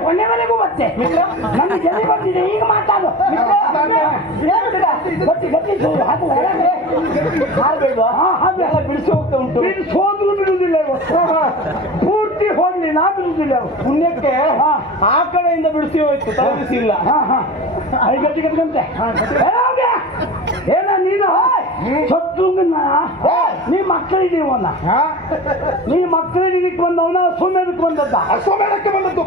ಕೊನೆ ಮನೆಗೂ ಮತ್ತೆ ನನ್ನ ಜಲ್ದಿ ಬರ್ತಿದೆ ಈಗ ಮಾತಾಡು ಬಿಡಿಸಿ ಹೋಗ್ತಾ ಉಂಟು ಸೋದ್ರು ಬಿಡುವುದಿಲ್ಲ ಇವತ್ತು ಪೂರ್ತಿ ಹೋಗ್ಲಿ ನಾ ಬಿಡುವುದಿಲ್ಲ ಪುಣ್ಯಕ್ಕೆ ಆ ಕಡೆಯಿಂದ ಬಿಡಿಸಿ ಹೋಯ್ತು ತಲುಪಿಸಿ ಇಲ್ಲ ಐಗಟ್ಟಿ ಕಟ್ಕಂತೆ ಏನ ನೀನು ಸೊತ್ತುಂಗನ್ನ ನೀ ಮಕ್ಕಳಿದ್ದೀವನ್ನ ನೀ ಮಕ್ಕಳಿಗೆ ಬಂದವನ ಸೋಮೇರಕ್ಕೆ ಬಂದದ್ದ ಸೋಮೇರಕ್ಕೆ ಬಂದದ್ದು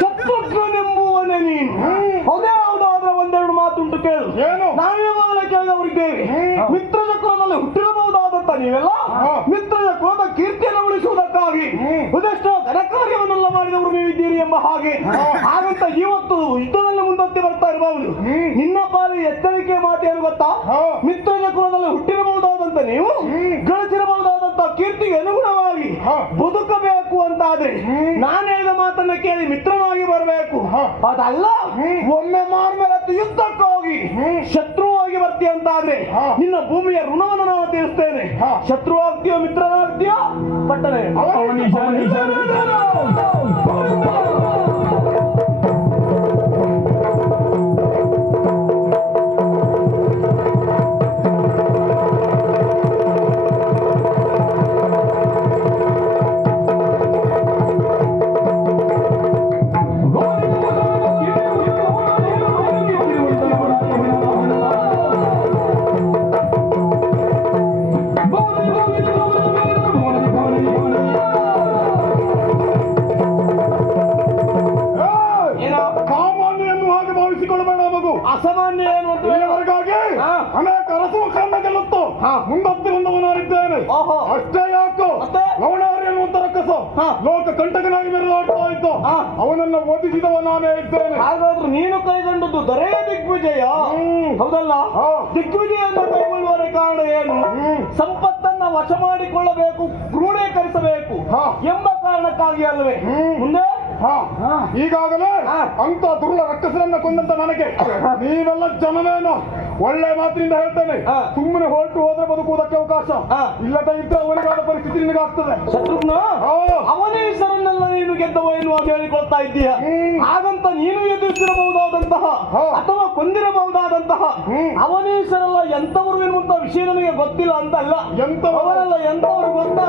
ಸತ್ತುನೆಂಬುವನೇ ನೀನು ಹೌದೇ ಹೌದಾದ್ರೆ ಒಂದೆರಡು ಮಾತುಂಟು ಕೇಳು ಏನು ನಾವೇವಾಗಲ ಕೇಳಿದವರಿದ್ದೇವೆ ಮಿತ್ರ ಚಕ್ರದಲ್ಲಿ ಹುಟ್ಟಿರಬಹುದಾದಂತ ನೀವೆಲ್ಲ ಮಿತ್ರ ಚಕ್ರದ ಕೀರ್ತಿಯನ್ನು ಉಳಿಸುವುದಕ್ಕಾಗಿ ಅದೆಷ್ಟೋ ಘನಕಾರ್ಯವನ್ನೆಲ್ಲ ಮಾಡಿದವರು ನೀವಿದ್ದೀರಿ ಎಂಬ ಹಾಗೆ ಹಾಗಂತ ಇವತ್ತು ಯುದ್ಧದಲ್ಲಿ ಮುಂದಕ್ಕೆ ಬರ್ತಾ ಇರಬಹುದು ನಿನ್ನ ಪಾಲು ಎಚ್ಚರಿಕೆ ಮಾತೇನು ಗೊತ್ತಾ ಮಿತ್ರ ಚಕ್ರದಲ್ಲಿ ಹುಟ್ಟಿರಬಹುದಾದಂತ ನೀವು ಗಳಿಸಿರಬಹುದಾದಂತ ಕೀರ್ತಿಗೆ ಅನುಗುಣವಾಗಿ ಬದುಕಬೇಕು ಅಂತಾದ್ರೆ ನಾನು ಹೇಳಿದ ಮಾತನ್ನ ಕೇಳಿ ಮಿತ್ರನಾಗಿ ಬರಬೇಕು ಅದಲ್ಲ ಒಮ್ಮೆ ಮಾರ್ಮೇಲೆ ಯುದ್ಧಕ್ಕೆ ಹೋಗಿ ಶತ್ರುವಾಗಿ ಬರ್ತೀಯ ಅಂತಾದ್ರೆ ನಿನ್ನ ಭೂಮಿಯ ಋಣವನ್ನು ನಾನು ತೀರಿಸ್ತೇನೆ ಶತ್ರು ಆಗ್ತೀಯೋ ಮಿತ್ರನಾಗ್ತೀಯೋ ಪಟ್ಟಣೆ ಅಸಾಮಾನ್ಯ ಏನು ಅಂತವರೆಗಾಗಿ ಅನೇಕ ರಸವ ಕಾರಣ ಗೆಲ್ಲುತ್ತು ಮುಂದಕ್ಕೆ ಬಂದವನಾಗಿದ್ದೇನೆ ಅಷ್ಟೇ ಯಾಕೋ ಲವಣಾರಿ ಎನ್ನುವಂತ ರಕ್ಕಸ ಲೋಕ ಕಂಟಕನಾಗಿ ಮೆರೆದಾಡ್ತಾ ಇತ್ತು ಅವನನ್ನ ಓದಿಸಿದವ ನಾನೇ ಇದ್ದೇನೆ ಹಾಗಾದ್ರೆ ನೀನು ಕೈಗೊಂಡದ್ದು ದೊರೆ ದಿಗ್ವಿಜಯ ಹೌದಲ್ಲ ದಿಗ್ವಿಜಯವನ್ನು ಕೈಗೊಳ್ಳುವ ಕಾರಣ ಏನು ಸಂಪತ್ತನ್ನ ವಶ ಮಾಡಿಕೊಳ್ಳಬೇಕು ಕ್ರೋಢೀಕರಿಸಬೇಕು ಎಂಬ ಕಾರಣಕ್ಕಾಗಿ ಅಲ್ವೇ ಮುಂದೆ ಈಗಾಗಲೇ ಅಂತ ದುರ್ಲ ರಕ್ಕಸರನ್ನ ಕೊಂದಂತ ನನಗೆ ನೀವೆಲ್ಲ ಜನವೇನು ಒಳ್ಳೆ ಮಾತಿನಿಂದ ಹೇಳ್ತೇನೆ ಸುಮ್ಮನೆ ಹೊರಟು ಹೋದ್ರೆ ಬದುಕುವುದಕ್ಕೆ ಅವಕಾಶ ಇಲ್ಲದ ಇದ್ರೆ ಅವನಿಗಾದ ಪರಿಸ್ಥಿತಿ ನಿನಗಾಗ್ತದೆ ಶತ್ರುಘ್ನ ಅವನೇ ಹೆಸರನ್ನೆಲ್ಲ ನೀನು ಗೆದ್ದವ ಎನ್ನುವ ಹೇಳಿಕೊಳ್ತಾ ಇದ್ದೀಯ ಹಾಗಂತ ನೀನು ಎದುರಿಸಿರಬಹುದಾದಂತಹ ಅಥವಾ ಕೊಂದಿರಬಹುದಾದಂತಹ ಅವನೇ ಹೆಸರೆಲ್ಲ ಎಂತವರು ಎನ್ನುವಂತ ವಿಷಯ ನನಗೆ ಗೊತ್ತಿಲ್ಲ ಅಂತ ಅಲ್ಲ ಎಂತವರೆಲ್ಲ ಎಂತವರು ಗೊತ್ತಾ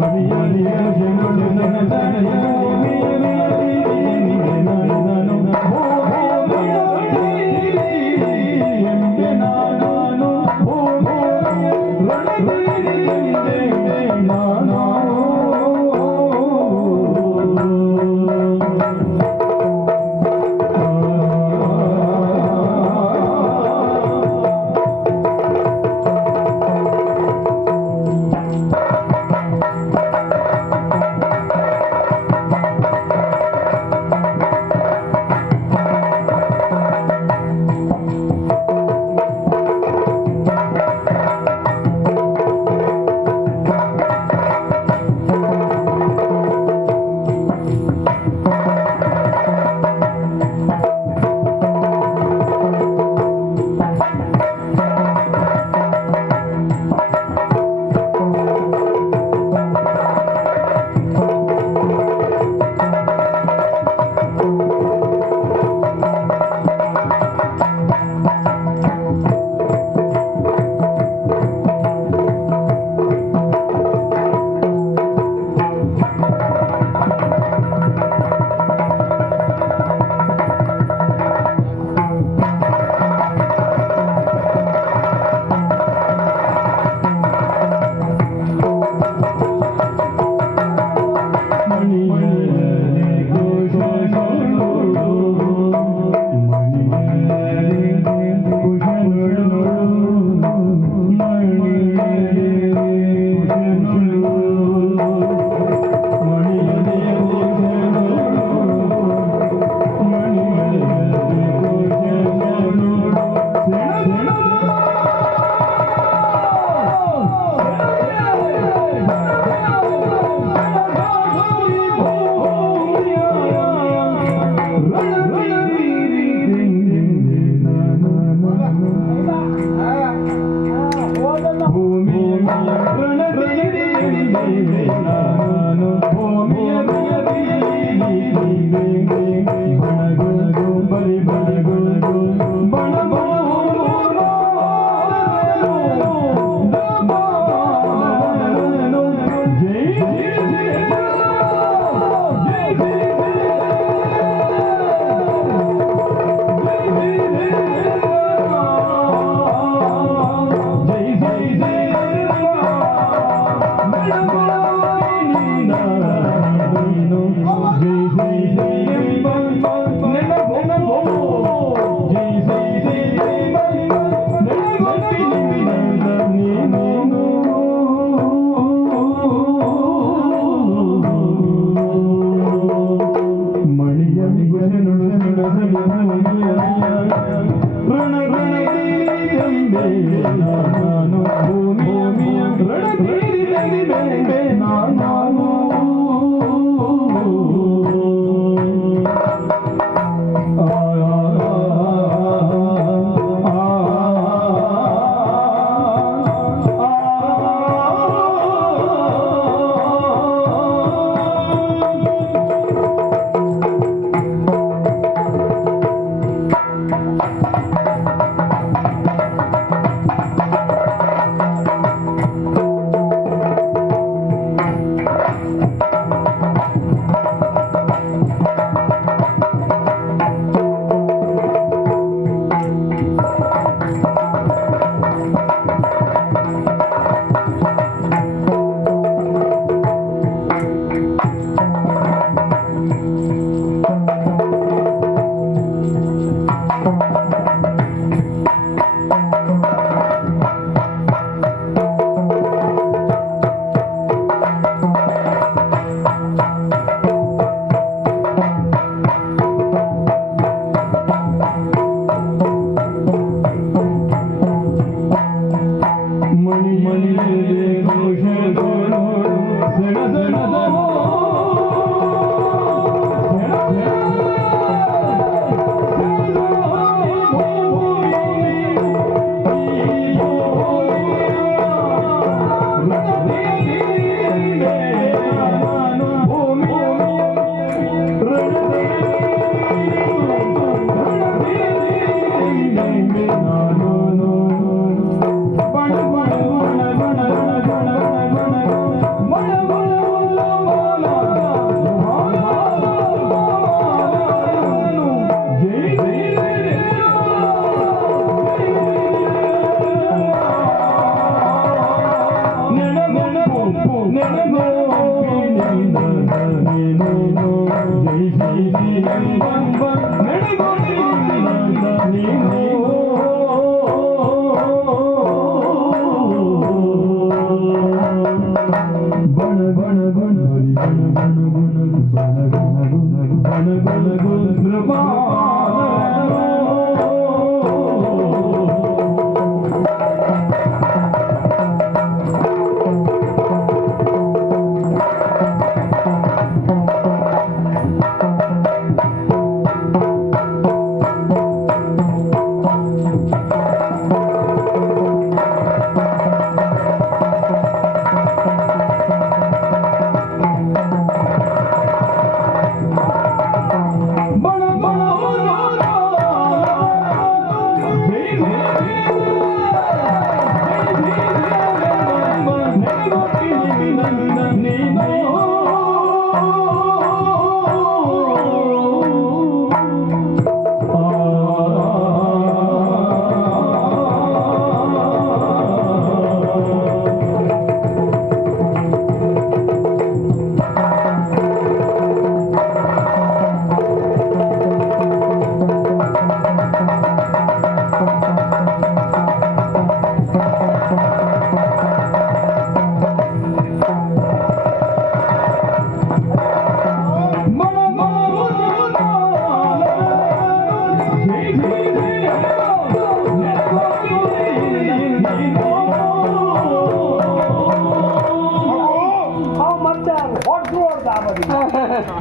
Money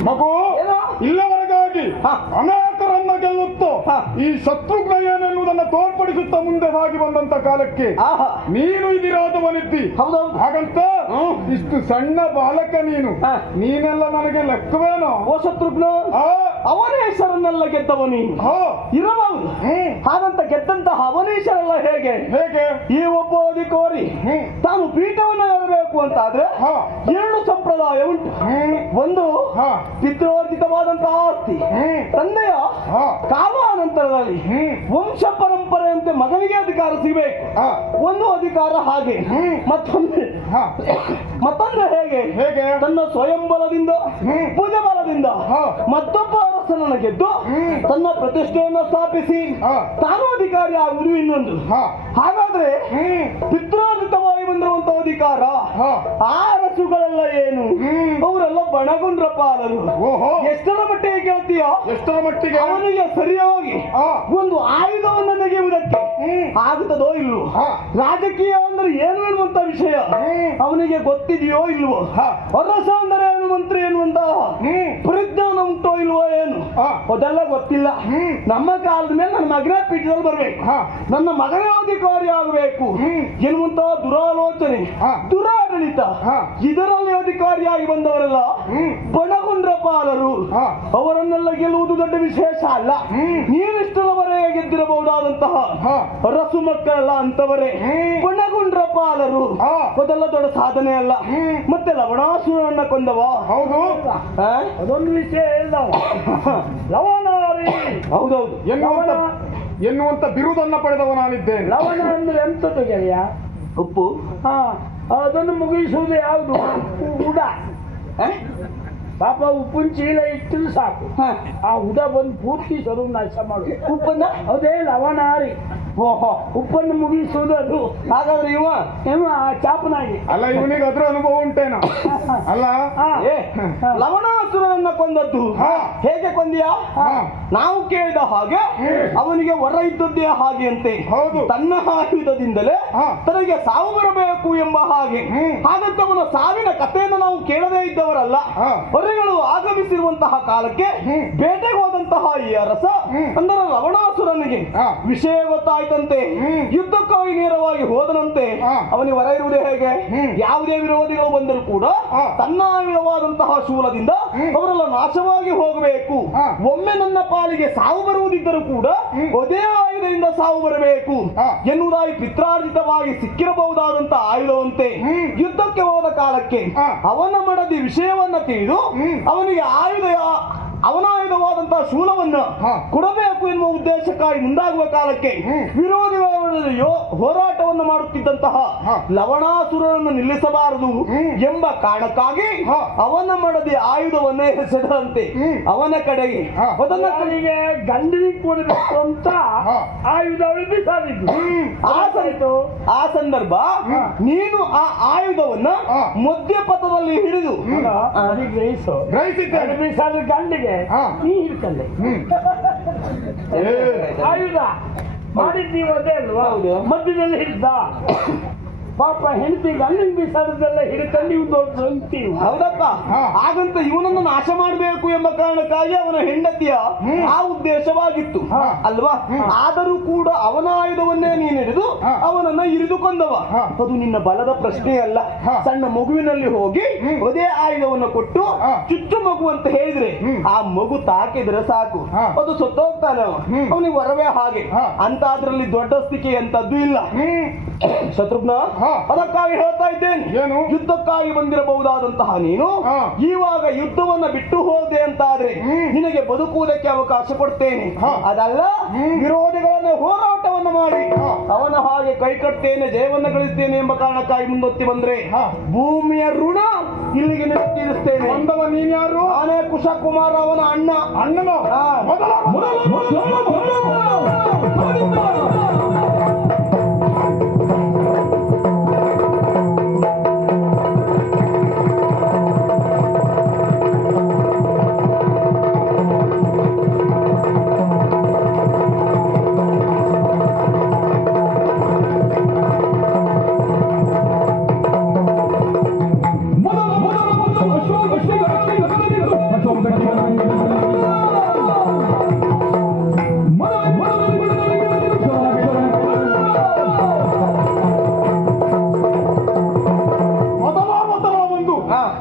ಮಗು ಇಲ್ಲವರೆಗಾಗಿ ಅನೇಕರನ್ನ ಗೆಲ್ಲುತ್ತೋ ಈ ಶತ್ರುಘ್ನ ಏನೆನ್ನುವುದನ್ನು ತೋರ್ಪಡಿಸುತ್ತಾ ಮುಂದೆ ಸಾಗಿ ಬಂದಂತ ಕಾಲಕ್ಕೆ ನೀನು ಇದಿರಾದವನಿದ್ದಿ. ಹಾಗಂತ ಇಷ್ಟು ಸಣ್ಣ ಬಾಲಕ ನೀನೆಲ್ಲ ನನಗೆ ಲೆಕ್ಕವೇನೋ? ಓ ಶತ್ರುಘ್ನ, ಅವನ ಹೆಸರನ್ನೆಲ್ಲ ಗೆದ್ದವನಿ ಇರಬಹುದು. ಹಾಗಂತ ಗೆದ್ದಂತಹ ಅವನೇಶ್ವರಲ್ಲ ಹೇಗೆ ಹೇಗೆ ಈ ಒಬ್ಬ ಅಧಿಕಾರಿ ತಾನು ಪೀಠವನ್ನು ಏರಬೇಕು ಅಂತ ಆದ್ರೆ ಎರಡು ಸಂಪ್ರದಾಯ ಉಂಟು. ಒಂದು ಪಿತೃವರ್ಜಿತವಾದಂತಹ ಆಸ್ತಿ, ತಂದೆಯ ಕಾಲಾನಂತರದಲ್ಲಿ ವಂಶ ಪರಂಪರೆಯಂತೆ ಮಗನಿಗೆ ಅಧಿಕಾರ ಸಿಗಬೇಕು. ಒಂದು ಅಧಿಕಾರ ಹಾಗೆ. ಮತ್ತೊಂದು ಹೇಗೆ ಹೇಗೆ ತನ್ನ ಸ್ವಯಂ ಬಲದಿಂದ ಭುಜ ಬಲದಿಂದ ಮತ್ತೊಬ್ಬ ಅರಸನನ್ನು ಗೆದ್ದು ತನ್ನ ಪ್ರತಿಷ್ಠೆಯನ್ನು ಸ್ಥಾಪಿಸಿ ತಾನು ಅಧಿಕಾರಿ ಆಗುವುದು ಇನ್ನೊಂದು. ಹಾಗಾದ್ರೆ ಪಿತೃರ್ಜಿತವಾಗಿ ಬಂದಿರುವಂತಹ ಅಧಿಕಾರ ಆ ಅರಸುಗಳೆಲ್ಲ ಏನು? ಅವರೆಲ್ಲ ಬಣಗುಂಡ್ರ ಪಾಲರು. ಎಷ್ಟರ ಮಟ್ಟಿಗೆ ಕೇಳ್ತೀಯ? ಎಷ್ಟರ ಮಟ್ಟಿಗೆ? ಅವನಿಗೆ ಸರಿಯಾಗಿ ಒಂದು ಆಯುಧವನ್ನು ನೆಗೆಯುವುದಕ್ಕೆ ಆಗುತ್ತದೋ ಇಲ್ವೋ? ರಾಜಕೀಯ ಅಂದ್ರೆ ಏನು ಎನ್ನುವಂತ ವಿಷಯ ಅವನಿಗೆ ಗೊತ್ತಿದೆಯೋ ಇಲ್ವೋ? ಅರಸ ಅಂದರೆ ಏನು, ಮಂತ್ರಿ ಎನ್ನುವಂತ ಪರಿಜ್ಞಾನ ಉಂಟೋ ಇಲ್ವೋ ಏನು? ಅದೆಲ್ಲ ಗೊತ್ತಿಲ್ಲ. ನಮ್ಮ ಕಾಲದ ಮೇಲೆ ನನ್ನ ಮಗನೇ ಪೀಠದಲ್ಲಿ ಬರ್ಬೇಕು, ನನ್ನ ಮಗನೇ ಅಧಿಕಾರಿ ಆಗಬೇಕು ಎನ್ನುವಂತಹ ದುರಾಲೋಚನೆ, ದುರಾಡಳಿತ, ಇದರಲ್ಲಿ ಅಧಿಕಾರಿಯಾಗಿ ಬಂದವರೆಲ್ಲ ಬಣಗುಂಡ್ರ ಪಾಲರು. ಅವರನ್ನೆಲ್ಲ ಗೆಲ್ಲುವುದು ದೊಡ್ಡ ವಿಶೇಷ ಅಲ್ಲ. ನೀವಿಷ್ಟರವರೆಗೆ ಗೆದ್ದಿರಬಹುದಾದಂತಹ ಅರಸು ಮಕ್ಕಳೆಲ್ಲ ಅಂತವರೇ ಬಣಗುಂಡ್ರ ಪಾಲರು. ಅದೆಲ್ಲ ದೊಡ್ಡ ಸಾಧನೆ ಅಲ್ಲ. ಮತ್ತೆ ಲವಣಾಸುರನ್ನ ಕೊಂದವ. ಹೌದು, ಅದೊಂದು ವಿಷಯ ಇಲ್ಲ. ಲವಣಾರಿ ಹೌದೌದು ಎನ್ನುವಂತ ಬಿರುದನ್ನ ಪಡೆದವ ನಾನಿದ್ದೇನೆ. ಲವಣ ಅಂದ್ರೆ ಎಂತದ್ದು ಗೆಳೆಯ? ಉಪ್ಪು. ಅದನ್ನು ಮುಗಿಸುವುದು ಯಾವುದು? ಉಡ. ಪಾಪ ಉಪ್ಪಿನ ಚೀಲ ಇಟ್ಟು ಸಾಕು, ಆ ಉಡ ಬಂದು ಪೂರ್ತಿ ಸರ್ವನಾಶ ಮಾಡು. ಉಪ್ಪನ್ನ ಅದೇ ಲವಣಾರಿ. ಓಹೋ, ಉಪ್ಪನ್ನು ಮುಗಿಸುವುದು ಅದು. ಹಾಗಾದ್ರೆ ಇವ ಚಾಪನಾಗಿ ಅಲ್ಲ, ಇವನಿಗೆ ಅದ್ರ ಅನುಭವ ಉಂಟೇನೋ? ಅಲ್ಲ, ಲವಣಾಸುರನನ್ನ ಕೊಂದದ್ದು ಹೇಗೆ ಕೊಂದಿಯಾ? ನಾವು ಕೇಳಿದ ಹಾಗೆ ಅವನಿಗೆ ವರ ಇದ್ದದ್ದೇ ಹಾಗೆ ಅಂತೆ. ಹೌದು, ತನ್ನ ಆಯುಧದಿಂದಲೇ ತನಗೆ ಸಾವು ಬರಬೇಕು ಎಂಬ ಹಾಗೆ. ಹಾಗಂತ ಅವನ ಸಾವಿನ ಕಥೆಯನ್ನು ನಾವು ಕೇಳದೇ ಇದ್ದವರಲ್ಲ. ಹೊರೆಗಳು ಆಗಮಿಸಿರುವಂತಹ ಕಾಲಕ್ಕೆ ಬೇಟೆಗೆ ಹೋದಂತಹ ಈ ಅರಸ ಅಂದರೆ ಲವಣಾಸುರನಿಗೆ ವಿಷಯ ಗೊತ್ತಾಯ್ತಂತೆ. ಯುದ್ಧಕ್ಕಾಗಿ ನೇರವಾಗಿ ಹೋದನಂತೆ. ಅವನಿಗೆ ವರ ಇರುವುದೇ ಹೇಗೆ? ಯಾವುದೇ ವಿರೋಧಿಗಳು ಬಂದರೂ ಕೂಡ ತನ್ನ ಆಯುಧವಾದಂತಹ ಶೂಲದಿಂದ ಅವರೆಲ್ಲ ನಾಶವಾಗಿ ಹೋಗಬೇಕು. ಒಮ್ಮೆ ನನ್ನ ಪಾಲಿಗೆ ಸಾವು ಬರುವುದಿದ್ದರೂ ಕೂಡ ಅದೇ ಆಯುಧದಿಂದ ಸಾವು ಬರಬೇಕು ಎನ್ನುವುದಾಗಿ ಪಿತ್ರಾರ್ಜಿತವಾಗಿ ಸಿಕ್ಕಿರಬಹುದಾದಂತಹ ಆಯುಧವಂತೆ ಯುದ್ಧಕ್ಕೆ ಹೋದ ಕಾಲಕ್ಕೆ ಅವನ ಮಡದಿ ವಿಷಯವನ್ನ ತಿಳಿದು ಅವನಿಗೆ ಅವನಾಯುಧವಾದಂತಹ ಶೂಲವನ್ನು ಕೊಡಬೇಕು ಎನ್ನುವ ಉದ್ದೇಶಕ್ಕಾಗಿ ಮುಂದಾಗುವ ಕಾಲಕ್ಕೆ ವಿರೋಧಿಗಳು ಹೋರಾಟವನ್ನು ಮಾಡುತ್ತಿದ್ದಂತಹ ಲವಣಾಸುರನನ್ನು ನಿಲ್ಲಿಸಬಾರದು ಎಂಬ ಕಾರಣಕ್ಕಾಗಿ ಅವನ ಮಡದಿ ಆಯುಧವನ್ನೇ ಎಸೆದಂತೆ ಅವನ ಕಡೆಗೆ ಅವನಿಗೆ ಗಂಡನಿಗೆ ಕೊಡಬೇಕು ಅಂತ ಆಯುಧ ಬಿಸಾಡಿದ್ದು. ಆ ಸಂದರ್ಭ ನೀನು ಆ ಆಯುಧವನ್ನ ಮಧ್ಯಪಥದಲ್ಲಿ ಹಿಡಿದು ಬಿಸಾದ ಗಂಡಿಗೆ ನೀ ಹಿಡ್ಕಂಡೆ ಆಯುಧ ಮಾಡಿದ್ದೀವಿ ಅದೇ ಅಲ್ವಾ? ಮಧ್ಯದಲ್ಲಿ ಹಿಡ್ದ ಪಾಪ ಹೆಂಡತಿ ಗಂಡನ್ ಬಿಸಾಡದೆಲ್ಲ ಹಿಡ್ಕೊಂಡು ಅಂತೀವಿ. ಹೌದಪ್ಪ, ಹಾಗಂತ ಇವನನ್ನು ನಾಶ ಮಾಡಬೇಕು ಎಂಬ ಕಾರಣಕ್ಕಾಗಿ ಅವನ ಹೆಂಡತಿಯ ಆ ಉದ್ದೇಶವಾಗಿತ್ತು ಅಲ್ವಾ? ಆದರೂ ಕೂಡ ಅವನ ಆಯುಧವನ್ನೇ ನೀನು ಹಿಡಿದು ಅವನನ್ನ ಇರಿದುಕೊಂಡವ. ಅದು ನಿನ್ನ ಬಲದ ಪ್ರಶ್ನೆ ಅಲ್ಲ. ಸಣ್ಣ ಮಗುವಿನಲ್ಲಿ ಹೋಗಿ ಅದೇ ಆಯುಧವನ್ನು ಕೊಟ್ಟು ಚುಚ್ಚು ಮಗು ಅಂತ ಹೇಳಿದ್ರೆ ಆ ಮಗು ತಾಕಿದ್ರೆ ಸಾಕು, ಅದು ಸತ್ತೋಗ್ತಾನೆ. ಅವನಿಗೆ ವರವೇ ಹಾಗೆ ಅಂತ ಅದ್ರಲ್ಲಿ ದೊಡ್ಡ ಸ್ಥಿತಿ ಅಂತದ್ದು ಇಲ್ಲ. ಶತ್ರುಘ್ನ, ಅದಕ್ಕಾಗಿ ಹೇಳ್ತಾ ಇದ್ದೇನೆ, ಯುದ್ಧಕ್ಕಾಗಿ ಬಂದಿರಬಹುದಾದಂತಹ ನೀನು ಇವಾಗ ಯುದ್ಧವನ್ನ ಬಿಟ್ಟು ಹೋದೆ ಅಂತಾದ್ರೆ ನಿನಗೆ ಬದುಕುವುದಕ್ಕೆ ಅವಕಾಶ ಕೊಡ್ತೇನೆ. ಅದಲ್ಲ, ವಿರೋಧಿಗಳನ್ನ ಹೋರಾಟವನ್ನು ಮಾಡಿ ಅವನ ಹಾಗೆ ಕೈ ಕಟ್ತೇನೆ, ಜಯವನ್ನ ಗಳಿಸ್ತೇನೆ ಎಂಬ ಕಾರಣಕ್ಕಾಗಿ ಮುಂದೊತ್ತಿ ಬಂದ್ರೆ ಭೂಮಿಯ ಋಣ ಇಲ್ಲಿಗೆ ತೀರಿಸ್ತೇನೆ. ಬಂದವ ನೀನ್ ಯಾರು? ನಾನೇ ಕುಶಕುಮಾರ, ಅವನ ಅಣ್ಣನು.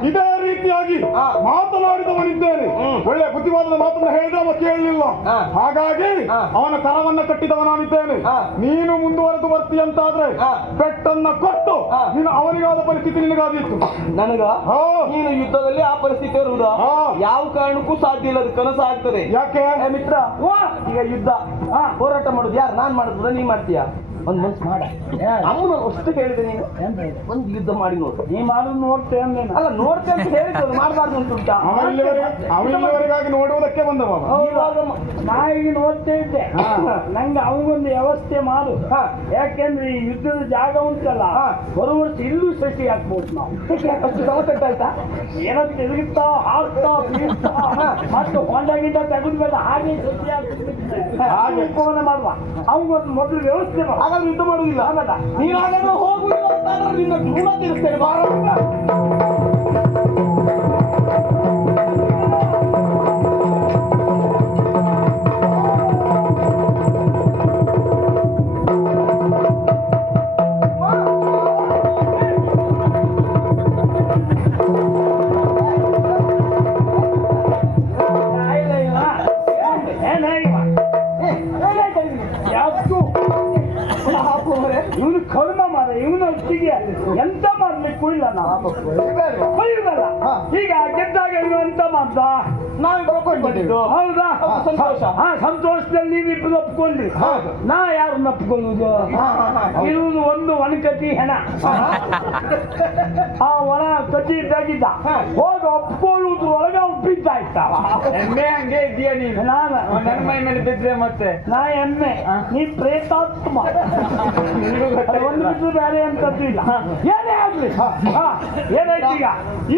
ಇದೇ ರೀತಿಯಾಗಿ ಮಾತನಾಡಿದವನಿದ್ದೇನೆ. ಒಳ್ಳೆ ಬುದ್ಧಿವಾದದ ಮಾತನ್ನು ಹೇಳಿದ್ರೆ ಅವ ಕೇಳಲಿಲ್ಲ. ಹಾಗಾಗಿ ಅವನ ಕರವನ್ನ ಕಟ್ಟಿದವನಾಗಿದ್ದೇನೆ. ನೀನು ಮುಂದುವರೆದು ಬರ್ತಿ ಅಂತಾದ್ರೆ ಪೆಟ್ಟನ್ನ ಕೊಟ್ಟು ನೀನು ಅವನಿಗಾದ ಪರಿಸ್ಥಿತಿ ನಿನಗಾದಿತ್ತು. ನನಗ ನೀನು ಯುದ್ಧದಲ್ಲಿ ಆ ಪರಿಸ್ಥಿತಿ ಇರುವುದಾ? ಯಾವ ಕಾರಣಕ್ಕೂ ಸಾಧ್ಯ ಇಲ್ಲ. ಅದು ಕನಸು ಆಗ್ತದೆ. ಯಾಕೆ ಮಿತ್ರ? ಈಗ ಯುದ್ಧ ಹೋರಾಟ ಮಾಡುದು ಯಾರು? ನಾನ್ ಮಾಡುದ ನೀ ಮಾಡ್ತೀಯಾ? ಒಂದ್ ಮನ್ಸು ಮಾಡ. ಅಮ್ಮನ ಅಷ್ಟು ಹೇಳಿದೆ ನೀನು, ಒಂದು ಯುದ್ಧ ಮಾಡಿ ನೋಡು. ನೀ ಮಾಡೋದು ನೋಡ್ತೇ ಅಂದೇನ? ಅಲ್ಲ, ನೋಡ್ತೇ ಅಂತ ಹೇಳಿದ್ದು ಮಾಡಬಾರ್ದು ಅಂತುಂಟಾ? ಅವನಿವರೆಗಾಗಿ ನೋಡುವುದಕ್ಕೆ ಬಂದವ. ನಾ ಈಗ ನೋಡ್ತೇ ಇದ್ದೆ. ನಂಗೆ ಅವನಿಗೊಂದು ವ್ಯವಸ್ಥೆ ಮಾಡು. ಯಾಕೆಂದ್ರೆ ಈ ಯುದ್ಧದ ಜಾಗ ಉಂಟಲ್ಲ, ಬರುವ ವರ್ಷ ಇಲ್ಲೂ ಸಸಿ ಹಾಕ್ಬೋದು ನಾವು. ಅಷ್ಟು ಸಮಸ್ಯೆ ಆಯ್ತಾ? ಏನೋ ತಿರುಗುತ್ತಾ ಹಾಕ್ತಾ ಬೀಳ್ತಾ ಮತ್ತೆ ಹೊಂಡ ಗಿಂಡ ತೆಗೆದ್ಮೇಲೆ ಹಾಗೆ ಸಸಿ ಹಾಗೆ ಮಾಡುವ. ಅವನಿಗೊಂದು ಮೊದಲು ವ್ಯವಸ್ಥೆ ಮಾಡ. ಹಾಗಾದ್ರೆ ಯುದ್ಧ ಮಾಡುವುದಿಲ್ಲ. ನೀನು ಹಾಗಾದ್ರೆ ಹೋಗುವುದಿಲ್ಲ ಅಂತಂದ್ರೆ ನಿನ್ನ ಋಣ ತೀರಿಸ್ತೇನೆ. ಇವನು ಕರ್ಮ ಮಾರ, ಇವನ ಹೊತ್ತಿಗೆ ಎಂತ ಮಾಡ್ಲಿಕ್ಕೂ ಇಲ್ಲ. ನಾವು ಈಗ ಗೆದ್ದಾಗ ಇವ ಎಂತ ಮಾಡ್ದ? ನಾವು ಬರ್ಕೊಂಡಿದ್ದು. ಹೌದಾ? ಸಂತೋಷ. ಸಂತೋಷದಲ್ಲಿ ನೀವಿಬ್ಬರು ಒಪ್ಕೊಂಡ್ರಿ. ನಾ ಯಾರನ್ನ ಒಪ್ಕೊಳ್ಳುವುದು? ಇರುವುದು ಒಂದು ಒಣಕತಿ ಹೆಣ. ಆ ಒಣ ಕತಿ ಇದ್ದಾಗಿದ್ದ ಹೋಗ ಒಪ್ಕೊಳ್ಳುವುದು ಒಳಗ ಒಪ್ಪಿದ್ದಾಯ್ತಾವ. ಎಮ್ಮೆ ಹಂಗೆ ಇದೆಯಾ ನೀನು? ನಾನು ನನ್ನ ಮೈ ಮೇಲೆ ಬಿದ್ರೆ ಮತ್ತೆ ನಾ ಎಮ್ಮೆ, ನೀ ಪ್ರೇತಾತ್ಮ. ಒಂದು ಬಿಟ್ಟು ಬೇರೆ ಅಂತದ್ದು ಇಲ್ಲ. ಏನೇ ಆಗ್ಲಿ, ಏನಾಯ್ತು ಈಗ?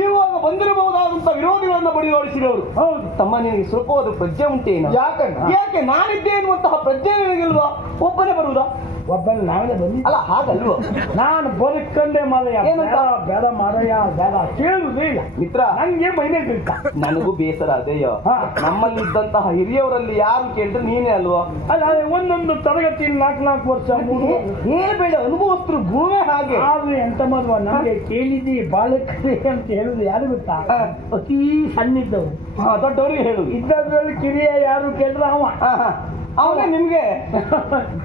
ಇವಾಗ ಬಂದಿರಬಹುದಾದಂತ ವಿರೋಧಿಗಳನ್ನ ಬಡಿದೋಡಿಸಿದವರು. ಹೌದು ತಮ್ಮ, ನಿನಗೆ ಸ್ವಲ್ಪವಾದ ಪ್ರಜ್ಞೆ ಉಂಟೇನು? ಯಾಕೆ ನಾನಿದ್ದೆ ಎನ್ನುವಂತಹ ಪ್ರಜ್ಞೆ ನಿನಗಿಲ್ವಾ? ಒಬ್ಬನೇ ಬರುವುದಾ? ಒಬ್ಬನ ನಾವೇ ಬಂದಿ ಅಲ್ಲ, ಹಾಗಲ್ವ? ನಾನು ಬದುಕಂಡೆ ಮಾರಯ್ಯ. ಬೇಡ ಮಾರಯ್ಯ, ಬೇಡ ಕೇಳುವುದೇ ಇಲ್ಲ ಮಿತ್ರ. ನಂಗೆ ಮೈನೆ ಬೇಕಾ. ನನಗೂ ಬೇಸರ ಅದೇಯೋ. ನಮ್ಮಲ್ಲಿದ್ದಂತಹ ಹಿರಿಯವರಲ್ಲಿ ಯಾರು ಕೇಳಿದ್ರೆ ನೀನೇ ಅಲ್ವಾ? ಅಲ್ಲ, ಒಂದೊಂದು ತರಗತಿ 4 ವರ್ಷ ಹೇಳ್ಬೇಡ, ಅನುಭವಸ್ಥರು ಭೂಮಿ ಹಾಗೆ. ಆದ್ರೆ ಎಂತ ಮಾಡುವ, ನಮ್ಗೆ ಕೇಳಿದಿ ಬಾಲಕರೇ ಅಂತ ಹೇಳುದು ಯಾರು ಗೊತ್ತಾ? ಅತೀ ಸಣ್ಣಿದ್ದವರು. ದೊಡ್ಡವರಿಗೆ ಹೇಳುದು. ಇದ್ದದ್ರಲ್ಲಿ ಕಿರಿಯ ಯಾರು ಕೇಳಿದ್ರೆ ಅವ ಅವನೇ ನಿಮ್ಗೆ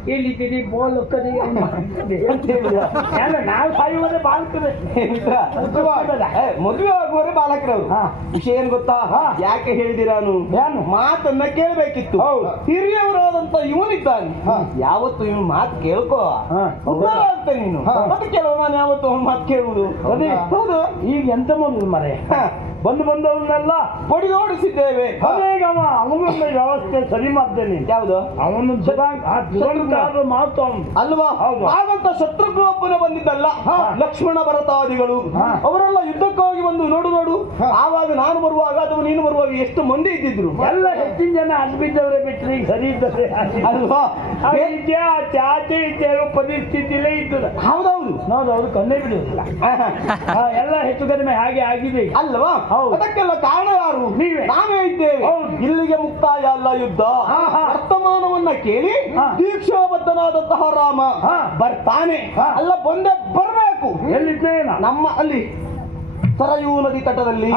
ಹೇಳಿದ್ದೀರಿ ಬೋಲ್ ಕದಿ ಅಂತ ಹೇಳಿದ. ನಾವು ಸಾಯುವುದೇ ಬಾಳ್ತದೆ ಮದುವೆ ಆಗುವವರೇ ಬಾಲಕರವರು. ವಿಷಯ ಏನ್ ಗೊತ್ತಾ? ಯಾಕೆ ಹೇಳಿದಿರಾನು? ಮಾತನ್ನ ಕೇಳಬೇಕಿತ್ತು. ಹಿರಿಯವರಾದಂತ ಇವನಿದ್ದಾನೆ, ಯಾವತ್ತು ಇವನ್ ಮಾತು ಕೇಳ್ಕೋ ಉದ್ದಾರ ಆಗ್ತೇನೆ ನೀನು. ಮತ್ತೆ ಕೆಲವು ನಾನು ಯಾವತ್ತು ಅವನ ಮಾತು ಕೇಳುವುದು. ಹೌದು. ಈಗ ಎಂತ ಮಾಡುದು ಮರೆ, ಬಂದವನ್ನೆಲ್ಲ ಹೊಡೆದೋಡಿಸಿದ್ದೇವೆ. ಅವನೊಂದು ವ್ಯವಸ್ಥೆ ಸರಿ ಮಾಡ್ತೇನೆ. ಯಾವುದು? ಅವನು ಮಾತು ಅವನು ಅಲ್ವಾ? ಹಾಗಂತ ಶತ್ರುಘ್ನೊಬ್ಬನ ಬಂದಿದ್ದಲ್ಲ, ಲಕ್ಷ್ಮಣ ಭರತಾದಿಗಳು ಅವರೆಲ್ಲ ಯುದ್ಧಕ್ಕಾಗಿ ಒಂದು ನೋಡು. ಆವಾಗ ನಾನು ಬರುವಾಗ ಅಥವಾ ನೀನು ಬರುವಾಗ ಎಷ್ಟು ಮಂದಿ ಇದ್ದಿದ್ರು? ಎಲ್ಲ ಹೆಚ್ಚಿನ ಜನ ಅಡ್ಬಿದ್ದವರೇ ಬಿಟ್ಟರೆ ಈಗ ಸರಿ ಇದ್ದಾರೆ ಅಲ್ವಾ? ಆಚೆ ಈಚೆ ಪರಿಸ್ಥಿತಿಲೇ ಇದ್ದದ. ಹೌದೌದು, ಹೌದೌದು, ಕಣ್ಣೇ ಬಿಡುವುದಿಲ್ಲ. ಎಲ್ಲ ಹೆಚ್ಚು ಕಡಿಮೆ ಹಾಗೆ ಆಗಿದೆ ಅಲ್ವಾ? ಅದಕ್ಕೆಲ್ಲ ಕಾರಣ ಯಾರು? ನೀವೇ. ನಾವೇ ಇದ್ದೇವೆ. ಇಲ್ಲಿಗೆ ಮುಕ್ತಾಯ ಅಲ್ಲ ಯುದ್ಧ. ವರ್ತಮಾನವನ್ನ ಕೇಳಿ ದೀಕ್ಷಾಬದ್ಧನಾದಂತಹ ರಾಮ ಬರ್ತಾನೆ. ಅಲ್ಲ, ಬಂದೇ ಬರ್ಬೇಕು. ಎಲ್ಲಿದ್ದೇನ? ನಮ್ಮ ಅಲ್ಲಿ ಸರಯೂ ನದಿ ತಟದಲ್ಲಿ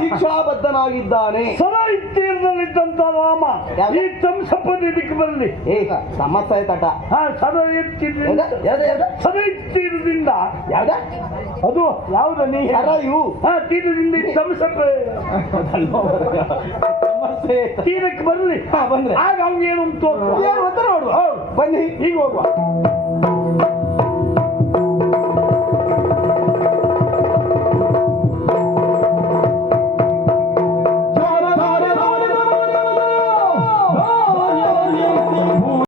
ದೀಕ್ಷಾಬದ್ಧನಾಗಿದ್ದಾನೆ. ಸರಯಿತ್ತೀರ್ನಲ್ಲಿದ್ದಂತ ರಾಮ ಈ ಸಂಸಪ್ಪದಿಕ್ಕೆ ಬರಲಿ. ಸಮಸ್ಯೆ ತಟ ಸರಯಿತ್ತೀರದಿಂದ ಯಾವ್ದ ಅದು ಯಾವ್ದ ನೀ ಸರಯು ತೀರದಿಂದ ಸಂಸಪ್ಪ ತೀರಕ್ಕೆ ಬರಲಿ. ಬಂದ್ರೆ ಆಗ ಅವ್ನಿಗೇನು ನೋಡುವ. ಬನ್ನಿ, ಈಗ ಹೋಗುವ.